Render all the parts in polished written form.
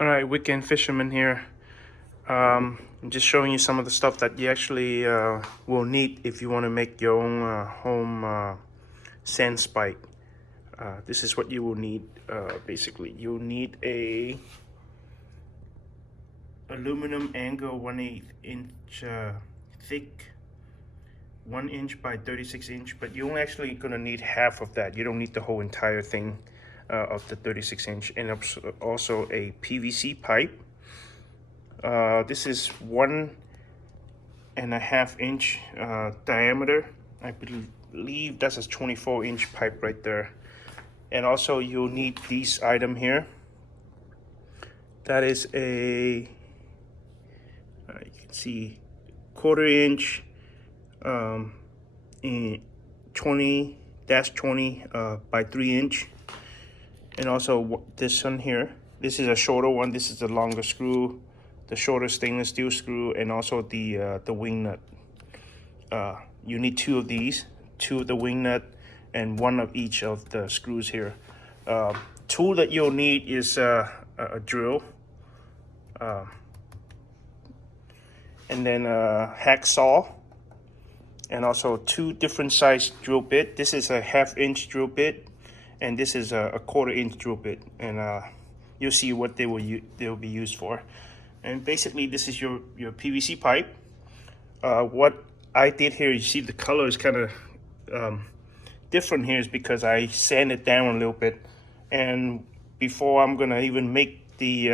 All right, weekend fisherman here. I'm just showing you some of the stuff that you actually will need if you want to make your own home sand spike. This is what you will need. Basically, you'll need a aluminum angle 1/8 inch thick, 1 inch by 36 inch. But you're only actually gonna need half of that. You don't need the whole entire thing of the 36 inch. And also a PVC pipe. This is 1.5 inch diameter. I believe that's a 24 inch pipe right there. And also you'll need these item here. That is a you can see 1/4 inch in 20-20 by 3 inch. And also this one here, this is a shorter one. This is the longer screw, the shorter stainless steel screw, and also the wing nut. You need 2 of these, 2 of the wing nut, and 1 of each of the screws here. Tool that you'll need is a drill, and then a hacksaw, and also 2 different size drill bit. This is a 1/2 inch drill bit, and this is a 1/4 inch drill bit, and you'll see what they'll be used for. And basically, this is your PVC pipe. What I did here, you see the color is kind of different here, is because I sanded down a little bit. And before I'm gonna even make the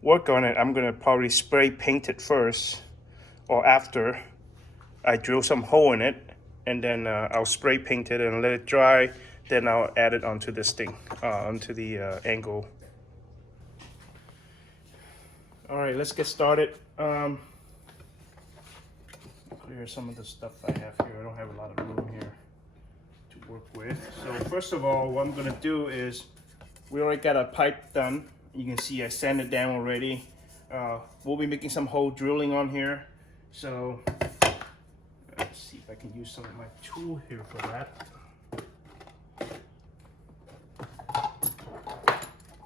work on it, I'm gonna probably spray paint it first, or after I drill some hole in it, and then I'll spray paint it and let it dry. Then I'll add it onto this thing, onto the angle. All right, let's get started. Clear some of the stuff I have here. I don't have a lot of room here to work with. So first of all, what I'm gonna do is, we already got a pipe done. You can see I sanded down already. We'll be making some hole drilling on here. So let's see if I can use some of my tool here for that.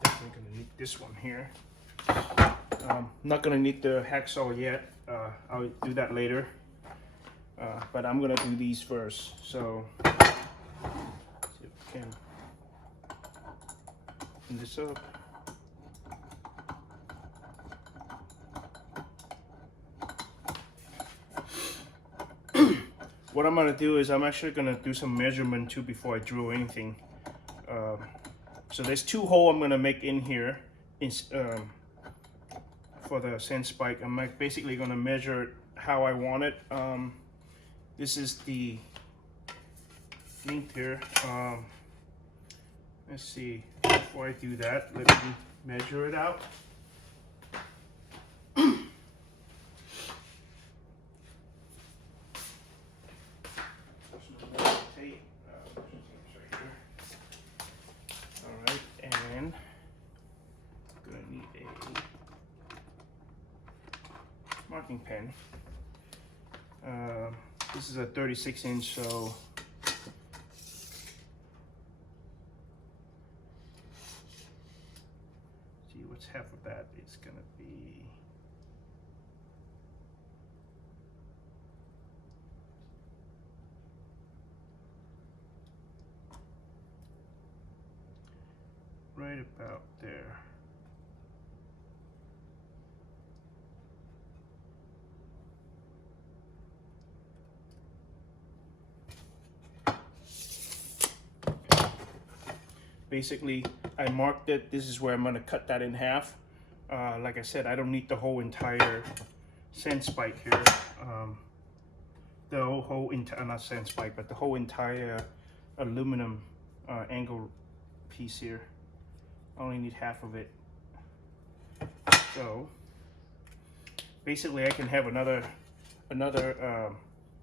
Definitely gonna need this one here. Not gonna need the hacksaw yet. I'll do that later. But I'm gonna do these first. So see if we can open this up. What I'm gonna do is I'm actually gonna do some measurement too before I drill anything. So there's 2 holes I'm gonna make in here for the sand spike. I'm basically gonna measure it how I want it. This is the length here. Let's see, before I do that, let me measure it out. Alright, and I'm gonna need a marking pen. This is a 36 inch, so see what's half of that is gonna be. Right about there. Basically, I marked it. This is where I'm gonna cut that in half. Like I said, I don't need the whole entire sand spike here. The whole entire, not sand spike, but the whole entire aluminum angle piece here. I only need half of it. So basically, I can have another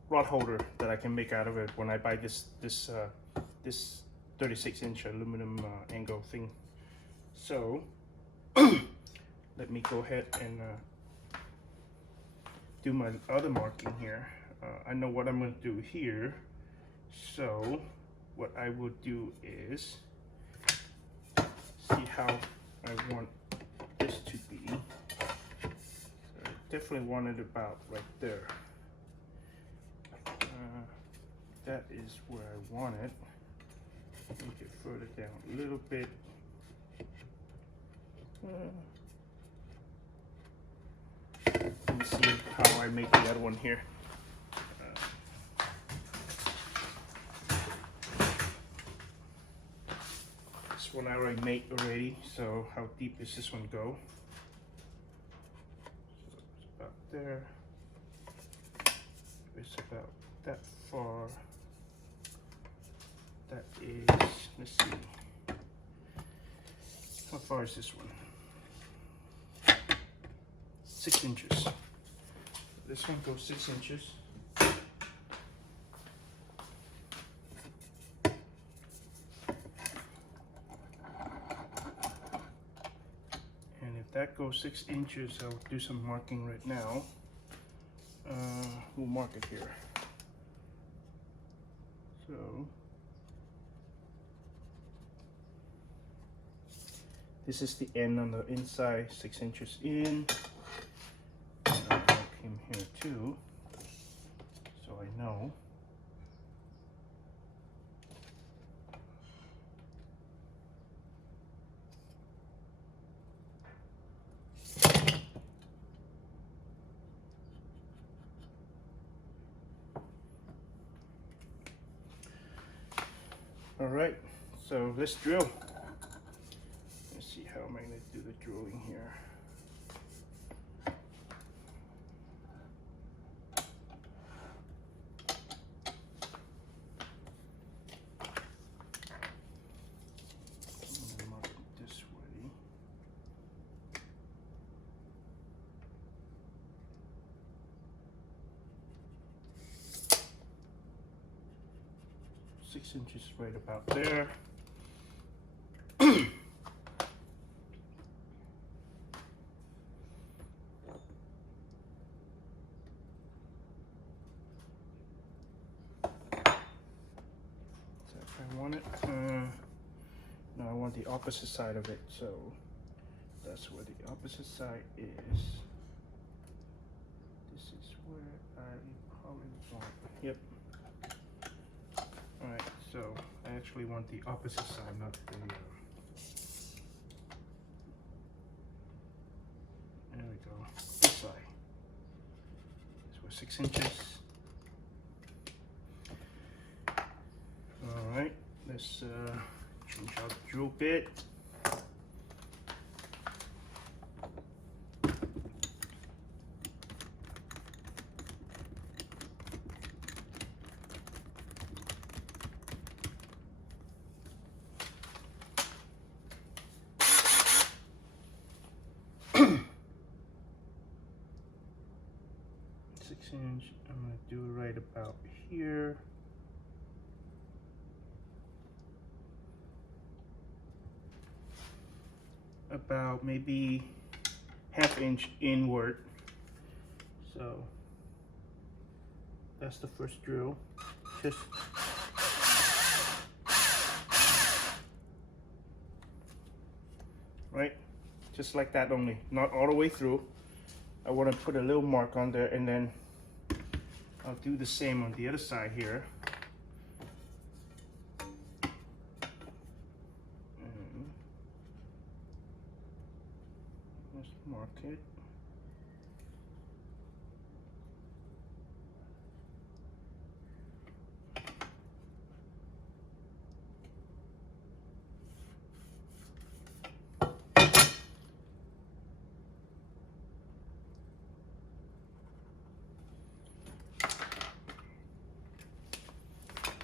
rod holder that I can make out of it when I buy this 36 inch aluminum angle thing. So let me go ahead and do my other marking here. I know what I'm going to do here. So what I will do is see how I want definitely want it about right there. That is where I want it. Make it further down a little bit. Let me see how I make the other one here. This one I already made already, so how deep does this one go? So it's about there. It's about that far. That is, let's see, how far is this one? 6 inches. This one goes 6 inches. And if that goes 6 inches, I'll do some marking right now. We'll mark it here. So this is the end on the inside, 6 inches in. And I'll mark him here too, so I know. All right, so let's drill. Let's see, how am I going to do the drilling here? I'm going to mark it this way. Six inches right about there. I want it. No, I want the opposite side of it, so that's where the opposite side is. This is where I probably want. Yep. All right, so I actually want the opposite side, not the. There we go. This side. This was 6 inches. All right, let's change out the drill bit. I'm going to do it right about here. About maybe ½ inch inward. So that's the first drill. Just right, just like that only, not all the way through. I want to put a little mark on there, and then I'll do the same on the other side here. And let's mark it.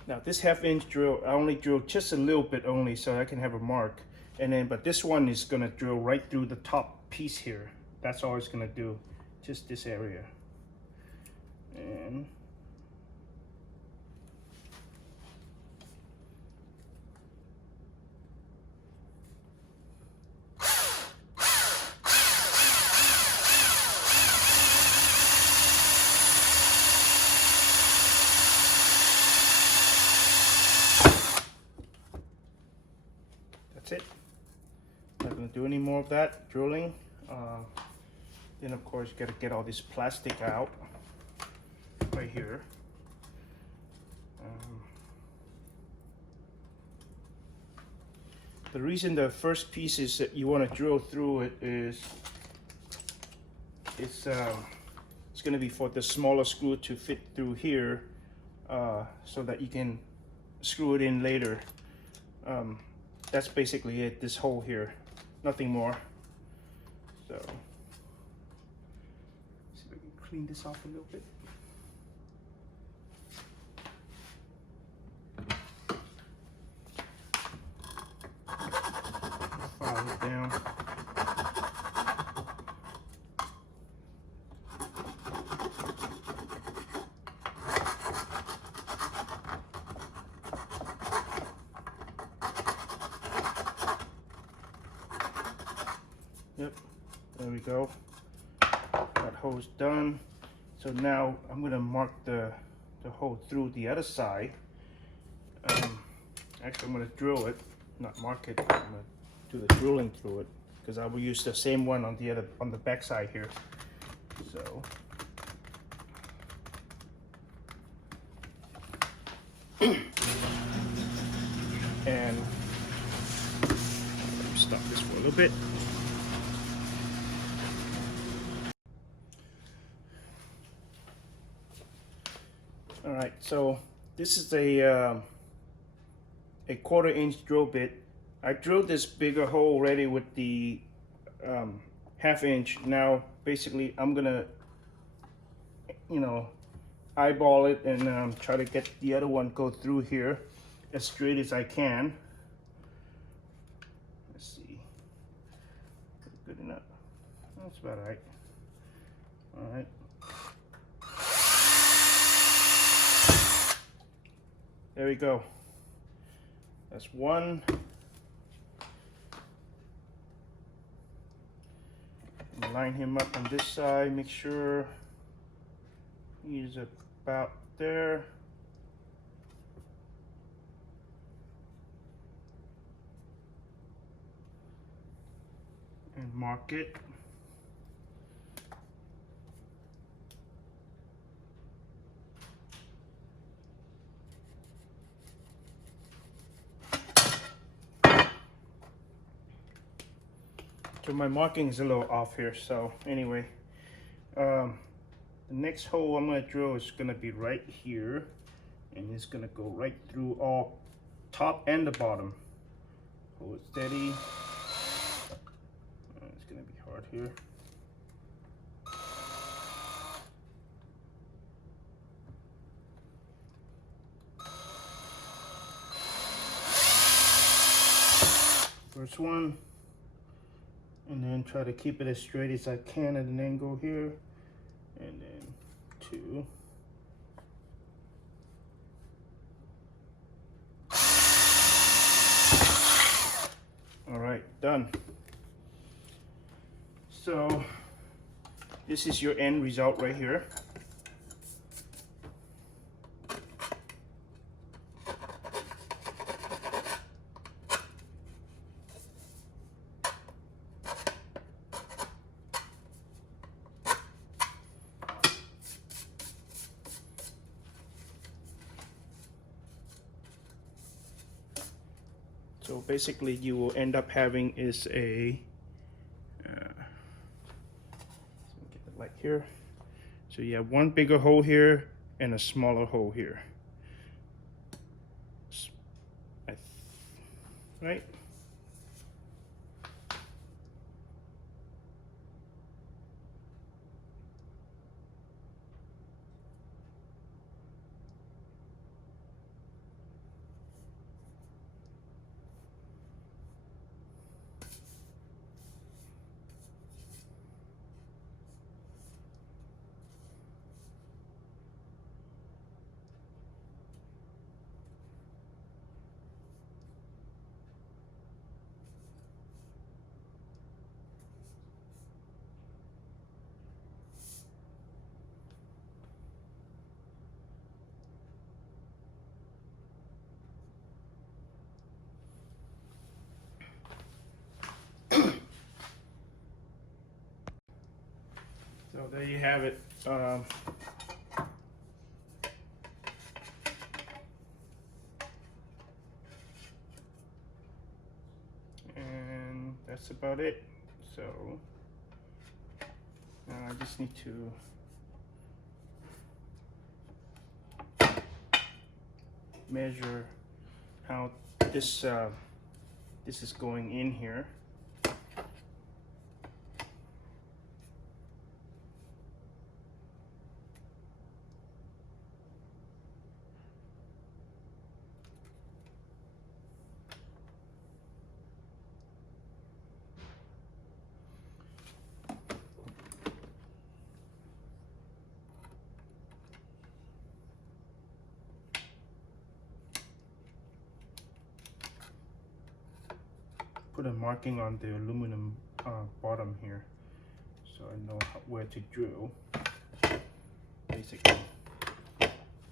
Now this ½ inch drill, I only drill just a little bit only so I can have a mark. And then, but this one is gonna drill right through the top piece here. That's all it's gonna do, just this area. And that's it. Not gonna do any more of that drilling. Then of course you gotta get all this plastic out right here. The reason the first piece is that you want to drill through it is it's going to be for the smaller screw to fit through here, so that you can screw it in later. That's basically it, this hole here, nothing more. So see if I can clean this off a little bit. File it down. Yep, there we go. That hole's done. So now I'm gonna mark the hole through the other side. Actually, I'm gonna drill it, not mark it. I'm gonna do the drilling through it because I will use the same one on the back side here. So. And let me stop this for a little bit. All right, so this is a 1/4-inch drill bit. I drilled this bigger hole already with the 1/2 inch. Now, basically, I'm gonna, eyeball it and try to get the other one go through here as straight as I can. Let's see, good enough. That's about right. All right. There we go. That's one. Line him up on this side, make sure he's about there. And mark it. So my marking is a little off here, so anyway, the next hole I'm going to drill is going to be right here, and it's going to go right through all top and the bottom. Hold it steady. It's going to be hard here. First one. And then try to keep it as straight as I can at an angle here. And then 2. All right, done. So this is your end result right here. So basically you will end up having is a, get the light here. So you have one bigger hole here and a smaller hole here. Right? So there you have it. And that's about it. So now I just need to measure how this is going in here. Put a marking on the aluminum bottom here, so I know where to drill. Basically,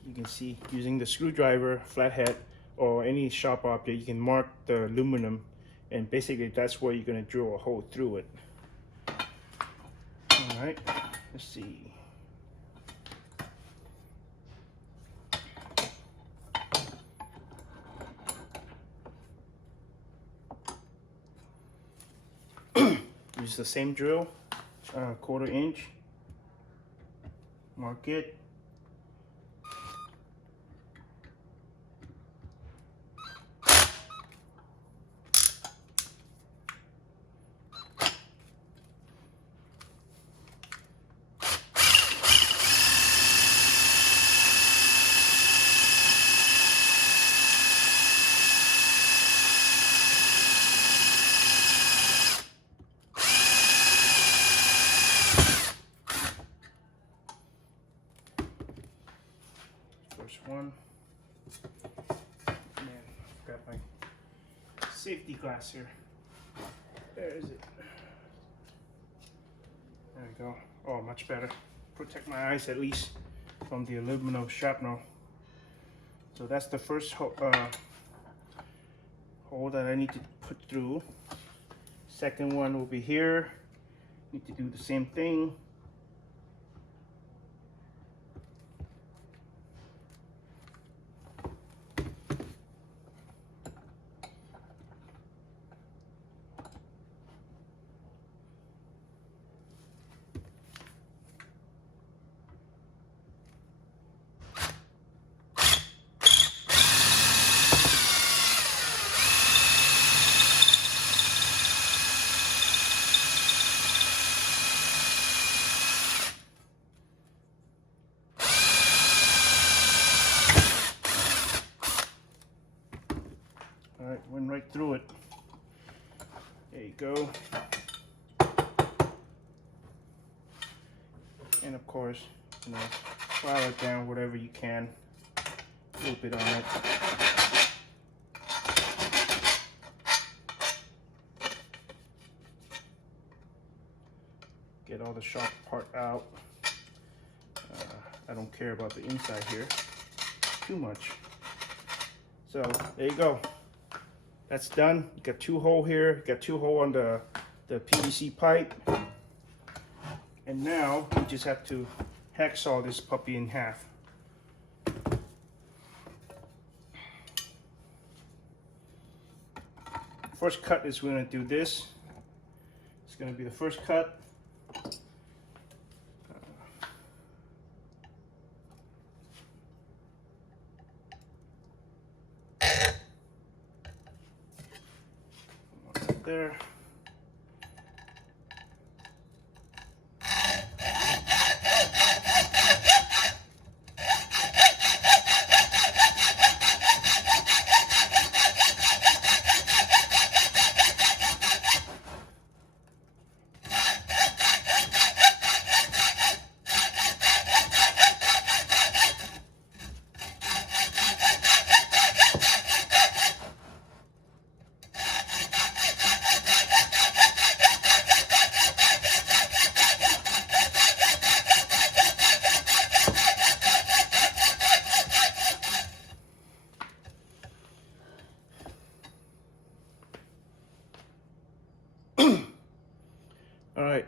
you can see using the screwdriver, flathead, or any sharp object, you can mark the aluminum, and basically that's where you're going to drill a hole through it. All right, let's see. Use the same drill, 1/4 inch, mark it. First one. Man, I've got my safety glass here. There is it. There we go. Oh, much better. Protect my eyes at least from the aluminum shrapnel. So that's the first hole that I need to put through. Second one will be here. Need to do the same thing. Alright, went right through it. There you go. And of course, you know, file it down whatever you can. Loop it on it. Get all the sharp part out. I don't care about the inside here too much. So there you go. That's done. You got 2 holes here. You got 2 holes on the PVC pipe. And now you just have to hacksaw this puppy in half. First cut is we're going to do this. It's going to be the first cut. There. All right.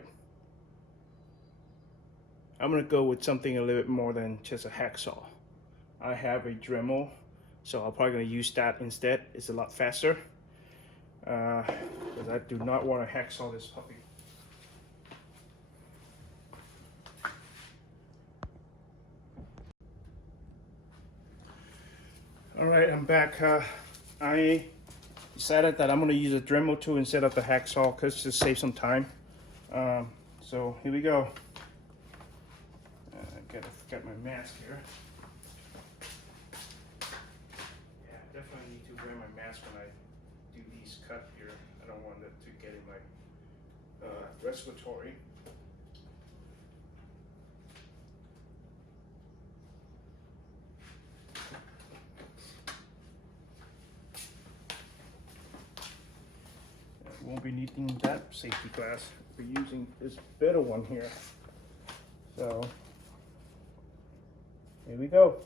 I'm gonna go with something a little bit more than just a hacksaw. I have a Dremel, so I'm probably gonna use that instead. It's a lot faster. Because I do not want to hacksaw this puppy. All right, I'm back. I decided that I'm going to use a Dremel tool instead of the hacksaw because to save some time. So here we go. I forgot my mask here. Yeah, definitely need to wear my mask when I do these cuts here. I don't want it to get in my respiratory. Won't be needing that safety glass. We're using this better one here. So here we go.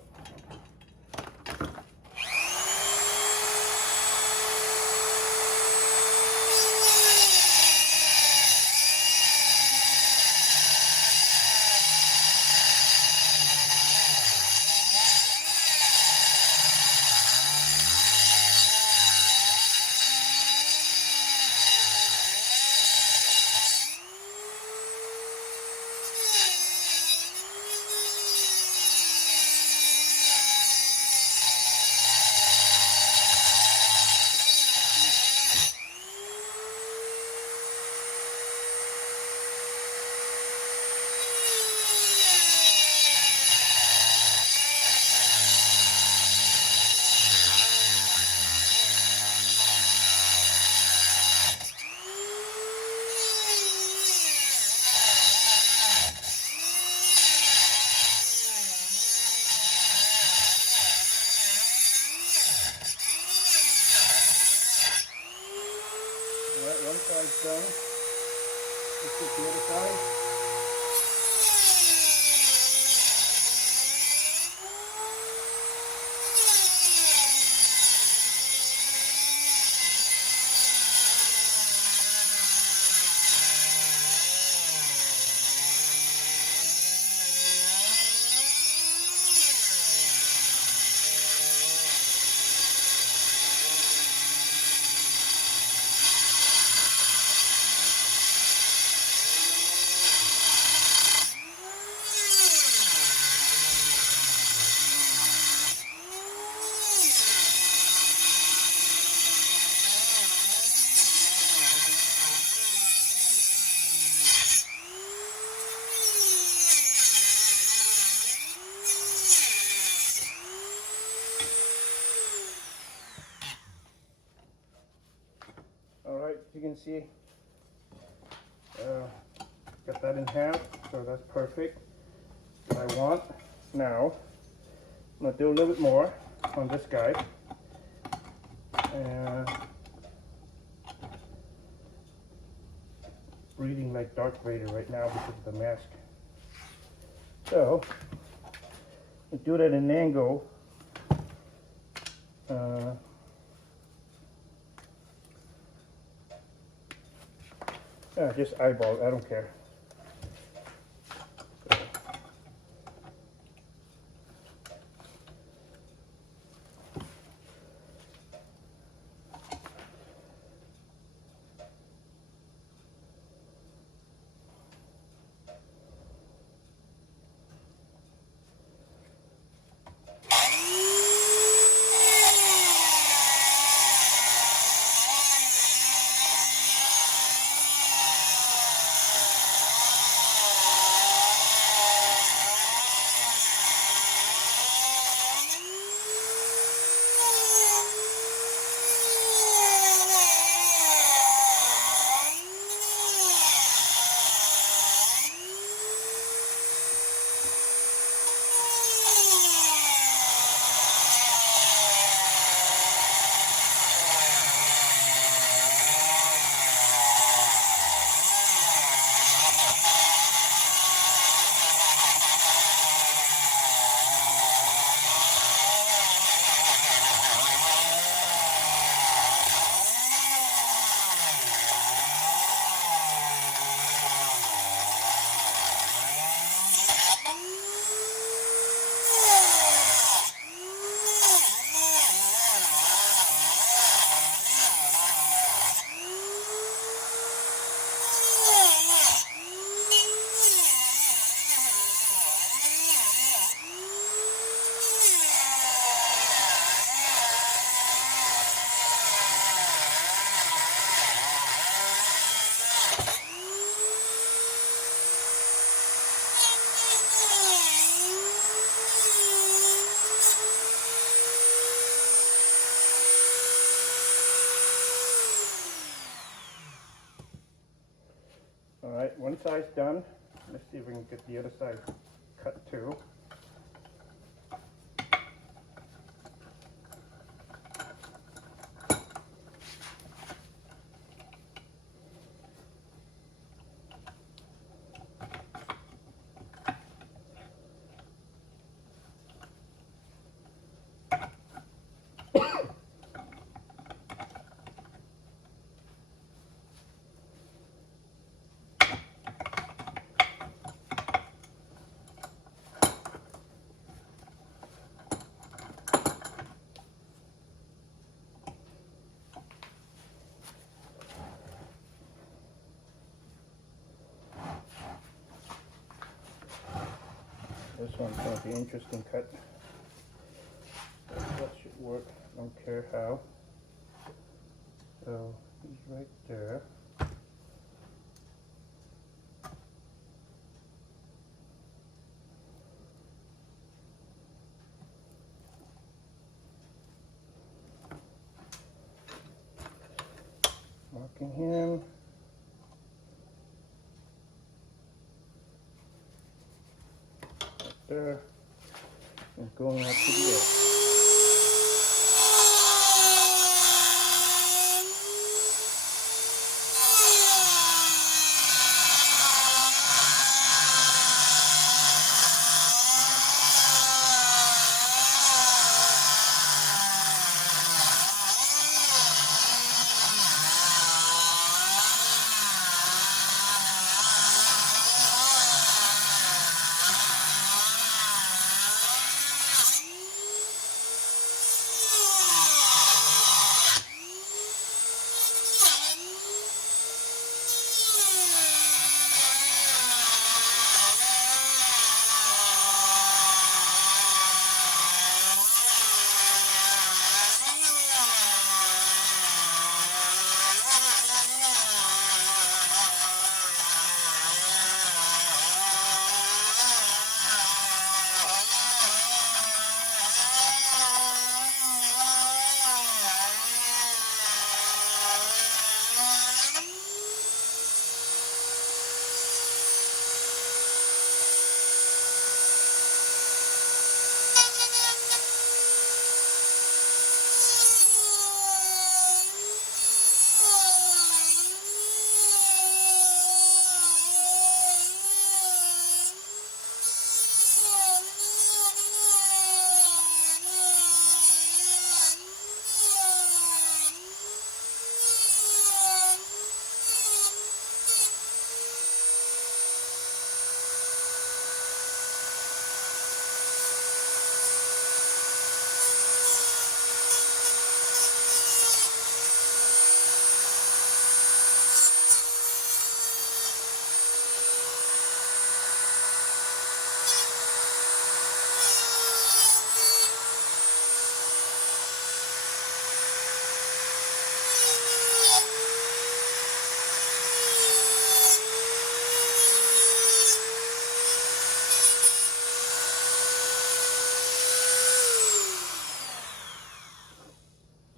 Alright, one side's done. Let's get the other side. Alright, you can see, got that in half, so that's perfect. What I want now, I'm going to do a little bit more on this guy. Breathing like Darth Vader right now because of the mask. So, I do that at an angle. Just eyeball, I don't care. Alright, one side's done. Let's see if we can get the other side cut too. This one's going to be interesting cut. That should work. I don't care how. So he's right there. Marking him. There and going up to the edge.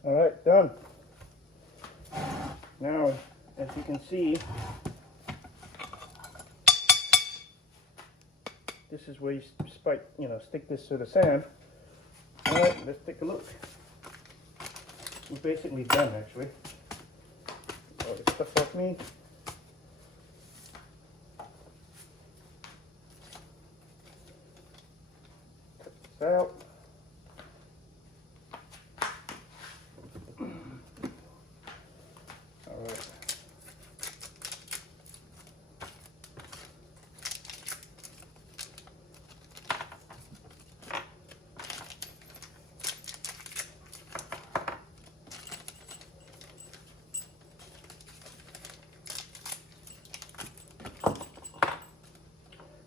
Alright, done. Now, as you can see, this is where you stick this to the sand. Alright, let's take a look. We're basically done, actually. All this stuff off me. Cut this out. Alright.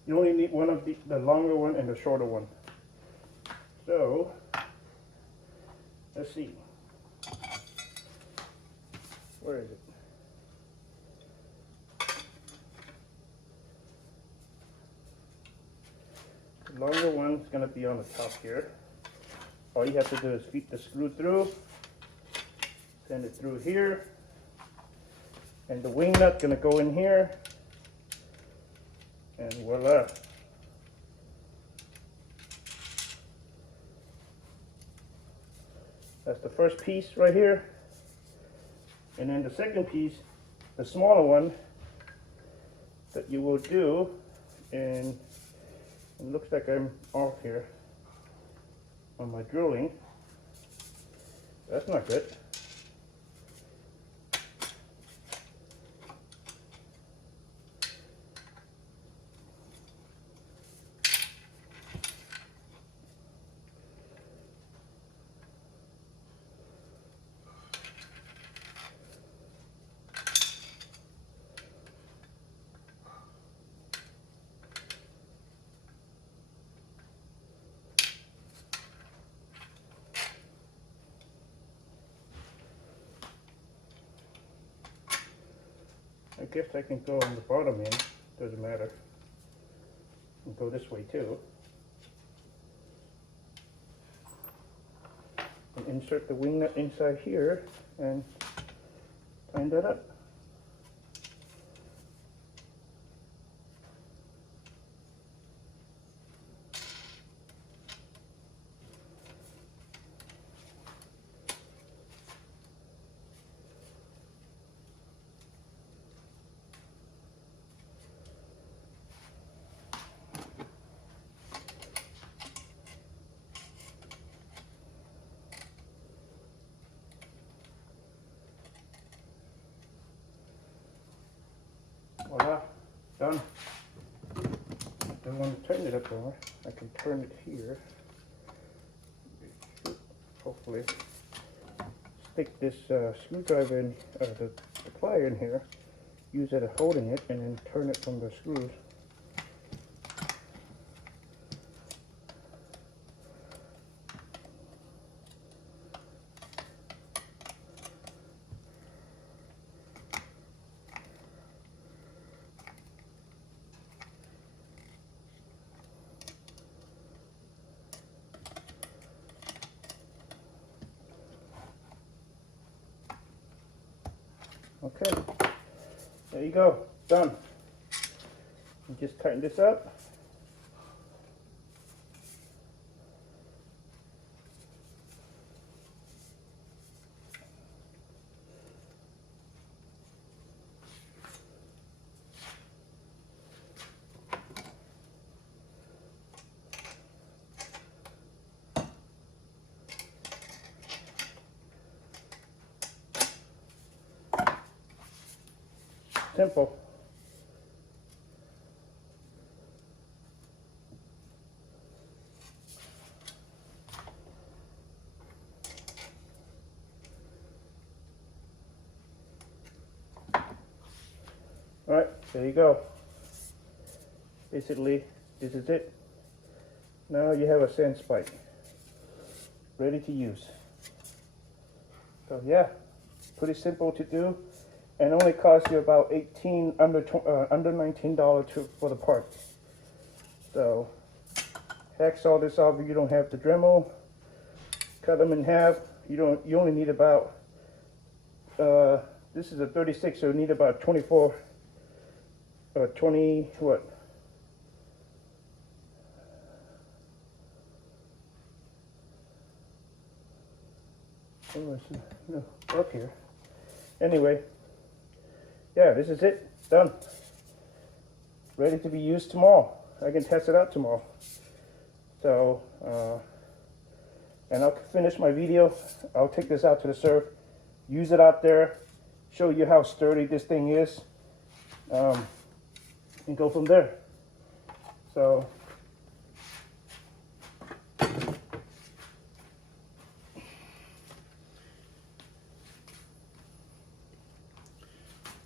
You only need one of the longer one and the shorter one. So, let's see. Where is it? The longer one is going to be on the top here. All you have to do is feed the screw through, send it through here, and the wing nut going to go in here, And voila. That's the first piece right here. And then the second piece, the smaller one, that you will do, and it looks like I'm off here on my drilling. That's not good. I guess I can go on the bottom end, doesn't matter. And go this way too. And insert the wing nut inside here and tighten that up. Voila, done. If I want to turn it up more, I can turn it here. Hopefully stick this screwdriver in, the plier in here, use it as holding it, and then turn it from the screws. Okay, there you go, done. You just tighten this up. Simple. All right, there you go. Basically, this is it. Now you have a sand spike ready to use. So yeah, pretty simple to do, and only costs you about under $19 for the part. So hacksaw this off if you don't have the Dremel. Cut them in half. You only need about this is a 36, so you need about 24 20 what? No, up here. Anyway, yeah, this is it. Done. Ready to be used tomorrow. I can test it out tomorrow. So, and I'll finish my video. I'll take this out to the surf, use it out there, show you how sturdy this thing is, and go from there. So,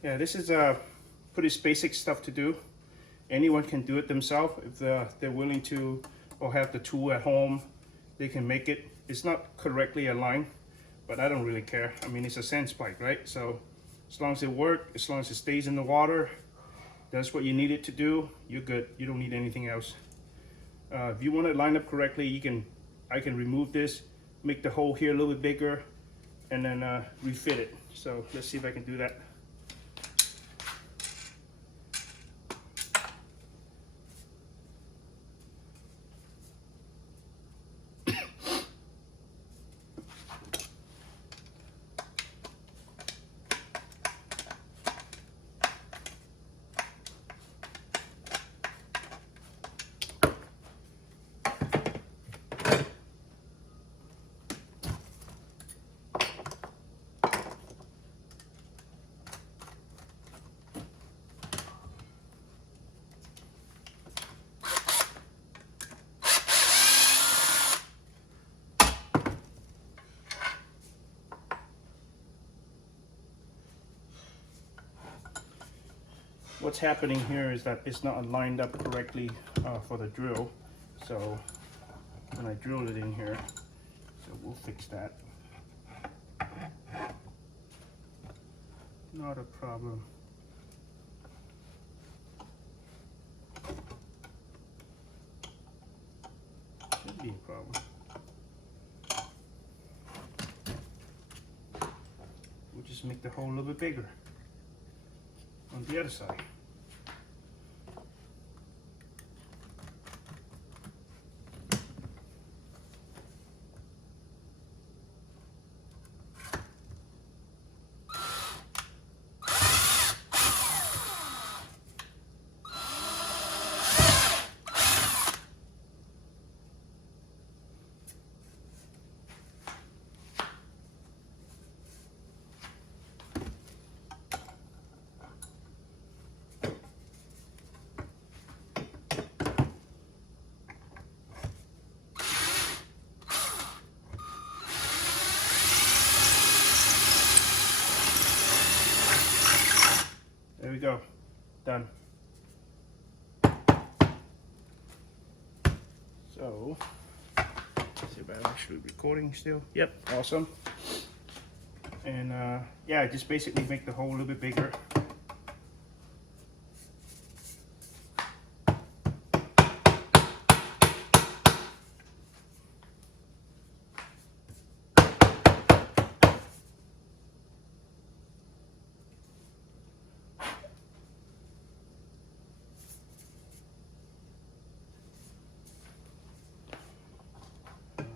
yeah, this is pretty basic stuff to do. Anyone can do it themselves if they're willing to, or have the tool at home. They can make it. It's not correctly aligned, but I don't really care. I mean, it's a sand spike, right? So as long as it works, as long as it stays in the water, that's what you need it to do, you're good. You don't need anything else. If you want it lined up correctly, I can remove this, make the hole here a little bit bigger, and then refit it. So let's see if I can do that. what's happening here is that it's not lined up correctly for the drill. So when I drilled it in here, so we'll fix that. Not a problem. Shouldn't be a problem. We'll just make the hole a little bit bigger on the other side. There we go, done. So, let's see if I'm actually recording still. Yep, awesome. And yeah, just basically make the hole a little bit bigger.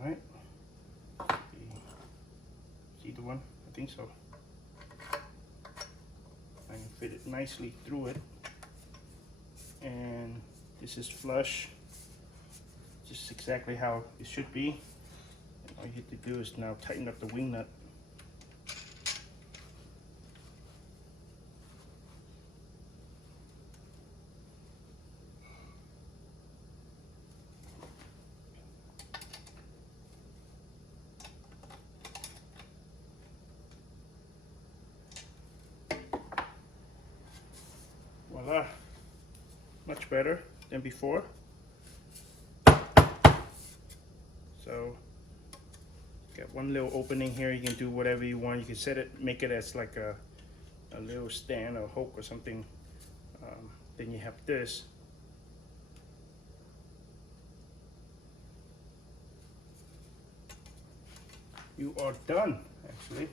Alright, see the one? I think so. I can fit it nicely through it. And this is flush, just exactly how it should be. And all you have to do is now tighten up the wing nut. Voila, much better than before. So got one little opening here. You can do whatever you want. You can set it, make it as like a little stand or hook or something. Then you have this. You are done, actually.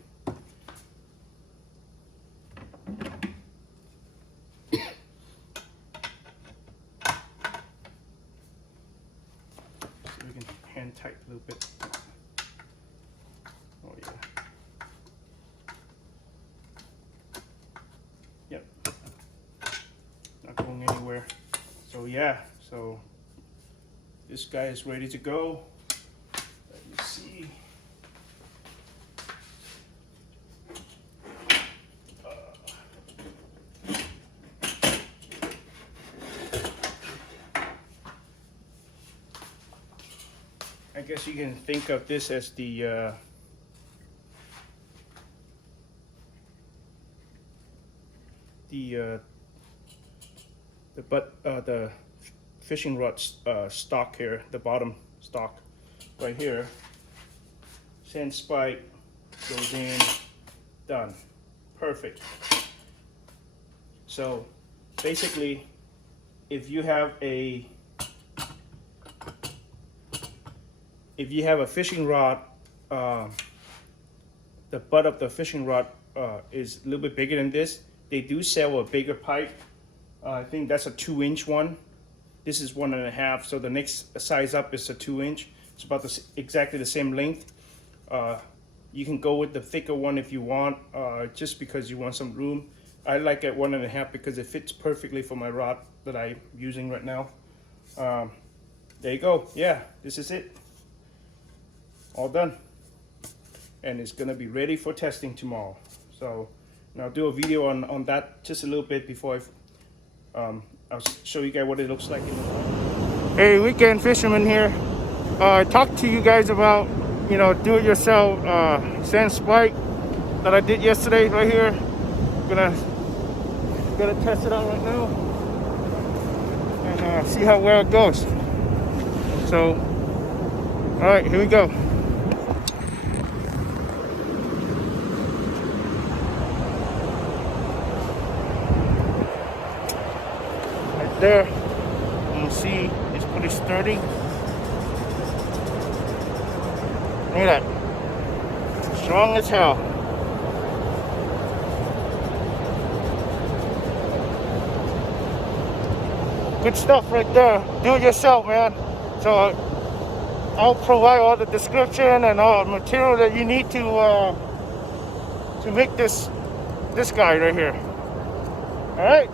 Hand tight a little bit. Oh yeah. Yep. Not going anywhere. So yeah, so this guy is ready to go. Let me see. I guess you can think of this as the fishing rod stock here, the bottom stock right here. Sand spike goes in, done, perfect. So basically, if you have a fishing rod, the butt of the fishing rod is a little bit bigger than this. They do sell a bigger pipe. I think that's a 2-inch one. This is 1.5, so the next size up is a 2-inch. It's about exactly the same length. You can go with the thicker one if you want, just because you want some room. I like it 1.5 because it fits perfectly for my rod that I'm using right now. There you go. Yeah, this is it. All done. And it's gonna be ready for testing tomorrow. So and I'll do a video on that just a little bit before I'll show you guys what it looks like. Hey, weekend fisherman here. I talked to you guys about, you know, do-it-yourself sand spike that I did yesterday right here. Gonna we're gonna test it out right now and see how well it goes. So, all right, here we go. Right there, you can see it's pretty sturdy. Look at that, strong as hell. Good stuff right there. Do it yourself, man. So I'll provide all the description and all the material that you need to make this guy right here. All right.